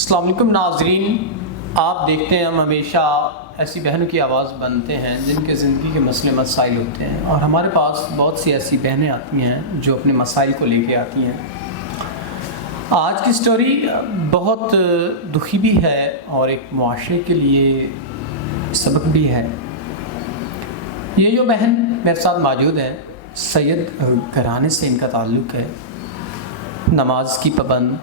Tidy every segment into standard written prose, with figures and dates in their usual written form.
السلام علیکم ناظرین، آپ دیکھتے ہیں ہم ہمیشہ ایسی بہنوں کی آواز بنتے ہیں جن کے زندگی کے مسئلے مسائل ہوتے ہیں، اور ہمارے پاس بہت سی ایسی بہنیں آتی ہیں جو اپنے مسائل کو لے کے آتی ہیں۔ آج کی سٹوری بہت دکھی بھی ہے اور ایک معاشرے کے لیے سبق بھی ہے۔ یہ جو بہن میرے ساتھ موجود ہے، سید گھرانے سے ان کا تعلق ہے، نماز کی پابند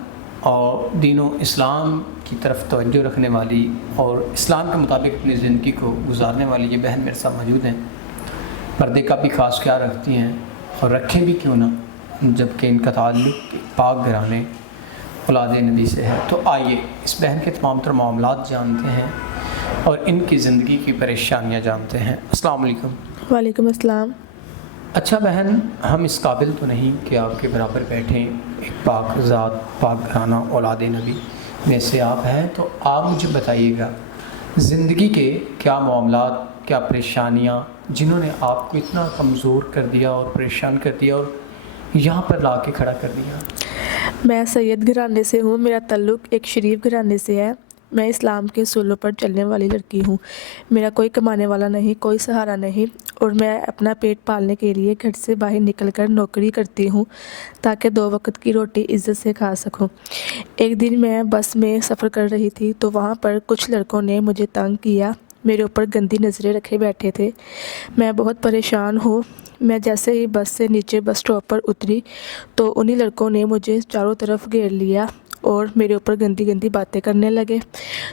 اور دین و اسلام کی طرف توجہ رکھنے والی اور اسلام کے مطابق اپنی زندگی کو گزارنے والی یہ بہن میرے ساتھ موجود ہیں۔ پردے کا بھی خاص خیال رکھتی ہیں، اور رکھیں بھی کیوں نہ، جبکہ ان کا تعلق پاک گھرانے اولاد نبی سے ہے۔ تو آئیے اس بہن کے تمام تر معاملات جانتے ہیں اور ان کی زندگی کی پریشانیاں جانتے ہیں۔ السلام علیکم۔ وعلیکم السلام۔ اچھا بہن، ہم اس قابل تو نہیں کہ آپ کے برابر بیٹھیں، ایک پاک ذات پاک گھرانہ اولاد نبی میں سے آپ ہیں، تو آپ مجھے بتائیے گا زندگی کے کیا معاملات، کیا پریشانیاں جنہوں نے آپ کو اتنا کمزور کر دیا اور پریشان کر دیا اور یہاں پر لا کے کھڑا کر دیا؟ میں سید گھرانے سے ہوں، میرا تعلق ایک شریف گھرانے سے ہے۔ میں اسلام کے اصولوں پر چلنے والی لڑکی ہوں۔ میرا کوئی کمانے والا نہیں، کوئی سہارا نہیں، اور میں اپنا پیٹ پالنے کے لیے گھر سے باہر نکل کر نوکری کرتی ہوں تاکہ 2 وقت کی روٹی عزت سے کھا سکوں۔ ایک دن میں بس میں سفر کر رہی تھی تو وہاں پر کچھ لڑکوں نے مجھے تنگ کیا، میرے اوپر گندی نظریں رکھے بیٹھے تھے۔ میں بہت پریشان ہوں۔ میں جیسے ہی بس سے نیچے بس اسٹاپ پر اتری تو انہی لڑکوں نے مجھے چاروں طرف گھیر لیا اور میرے اوپر گندی گندی باتیں کرنے لگے،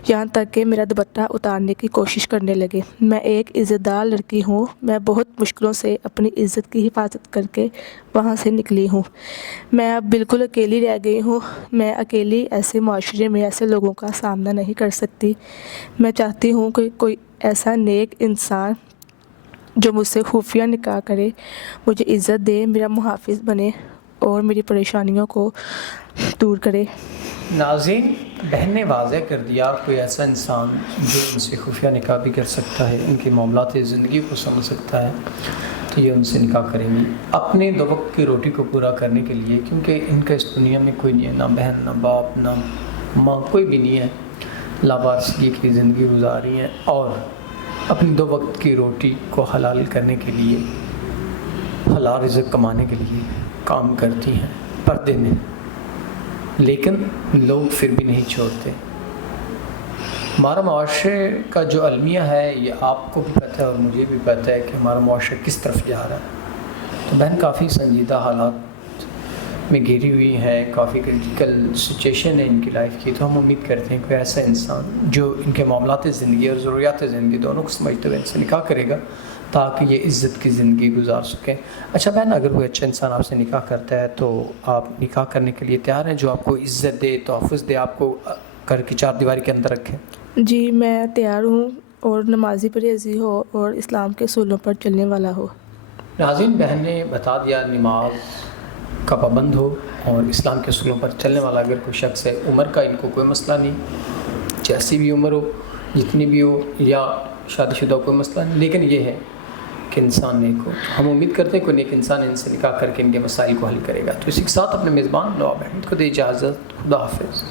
یہاں تک کہ میرا دوپٹہ اتارنے کی کوشش کرنے لگے۔ میں ایک عزت دار لڑکی ہوں، میں بہت مشکلوں سے اپنی عزت کی حفاظت کر کے وہاں سے نکلی ہوں۔ میں اب بالکل اکیلی رہ گئی ہوں۔ میں اکیلی ایسے معاشرے میں ایسے لوگوں کا سامنا نہیں کر سکتی۔ میں چاہتی ہوں کہ کوئی ایسا نیک انسان جو مجھ سے خفیہ نکاح کرے، مجھے عزت دے، میرا محافظ بنے اور میری پریشانیوں کو دور کرے۔ ناظرین، بہن نے واضح کر دیا کوئی ایسا انسان جو ان سے خفیہ نکاح بھی کر سکتا ہے، ان کے معاملات زندگی کو سمجھ سکتا ہے، تو یہ ان سے نکاح کریں گی اپنے 2 وقت کی روٹی کو پورا کرنے کے لیے، کیونکہ ان کا اس دنیا میں کوئی نہیں ہے، نہ بہن، نہ باپ، نہ ماں، کوئی بھی نہیں ہے۔ لاوارثگی کی زندگی گزار رہی ہیں اور اپنی 2 وقت کی روٹی کو حلال کرنے کے لیے، حلال رزق کمانے کے لیے کام کرتی ہیں پردے میں، لیکن لوگ پھر بھی نہیں چھوڑتے۔ ہمارا معاشرے کا جو المیہ ہے، یہ آپ کو بھی پتہ ہے اور مجھے بھی پتہ ہے کہ ہمارا معاشرہ کس طرف جا رہا ہے۔ تو بہن کافی سنجیدہ حالات میں گھری ہوئی ہے، کافی کرٹیکل سچویشن ہے ان کی لائف کی، تو ہم امید کرتے ہیں کوئی ایسا انسان جو ان کے معاملات زندگی اور ضروریات زندگی دونوں کو سمجھتے ہوئے ان سے نکاح کرے گا تاکہ یہ عزت کی زندگی گزار سکیں۔ اچھا بہن، اگر کوئی اچھا انسان آپ سے نکاح کرتا ہے تو آپ نکاح کرنے کے لیے تیار ہیں، جو آپ کو عزت دے، تحفظ دے، آپ کو گھر کی 4 دیواری کے اندر رکھے؟ جی، میں تیار ہوں، اور نمازی پرہیزی ہو اور اسلام کے اصولوں پر چلنے والا ہو۔ ناظرین، بہن نے بتا دیا نماز کا پابند ہو اور اسلام کے اصولوں پر چلنے والا اگر کوئی شخص ہے۔ عمر کا ان کو کوئی مسئلہ نہیں، جیسی بھی عمر ہو، جتنی بھی ہو، یا شادی شدہ کوئی مسئلہ نہیں، لیکن یہ ہے کہ انسان نیک ہو۔ ہم امید کرتے ہیں کوئی نیک انسان ان سے نکاح کر کے ان کے مسائل کو حل کرے گا۔ تو اسی کے ساتھ اپنے میزبان نواب احمد کو دے اجازت۔ خدا حافظ۔